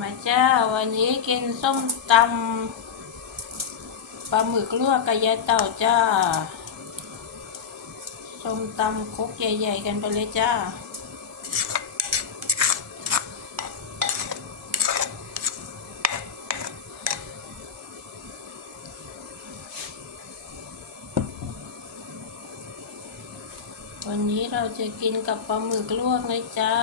มาเจ้าวันนี้กินส้มตำปลาหมึกลวกกับยาเต่าจ้า ส้มตำครกใหญ่ ๆ กันไปเลยจ้า วันนี้เราจะกินกับปลาหมึกลวกนะจ๊ะ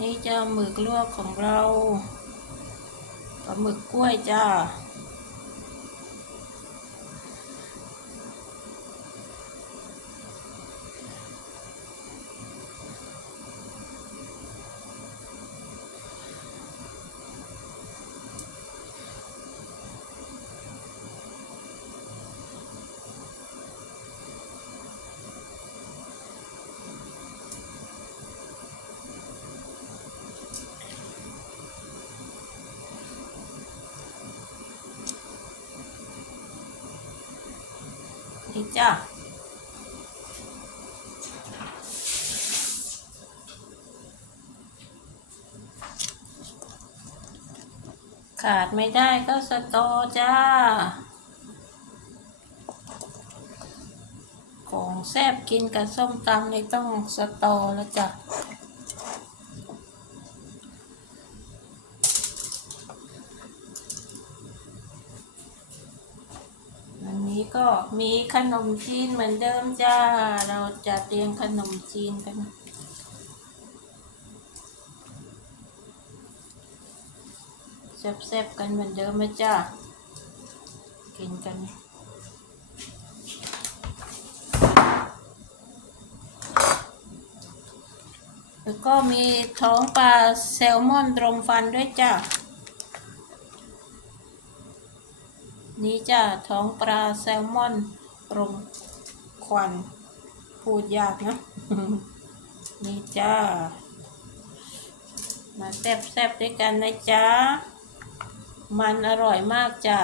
นี่จะหมึกลวกของเราปลาหมึกกล้วยจ้า นี่จ้าขาดไม่ได้ก็สตอจ้า ของแซ่บกินกับส้มตำนี่ต้องสตอแล้วจ้ะ ก็มีขนมจีนเหมือนเดิมจ้า เราจะเตรียมขนมจีนกัน แซ่บๆกันเหมือนเดิมไหมจ้า กินกันแล้วก็มีท้องปลาแซลมอนตรงฟันด้วยจ้า นี่จ้าท้องปลาแซลมอนรมควันพูดยากนะ นี่จ้า มาแซ่บๆด้วยกันนะจ้า มันอร่อยมากจ้า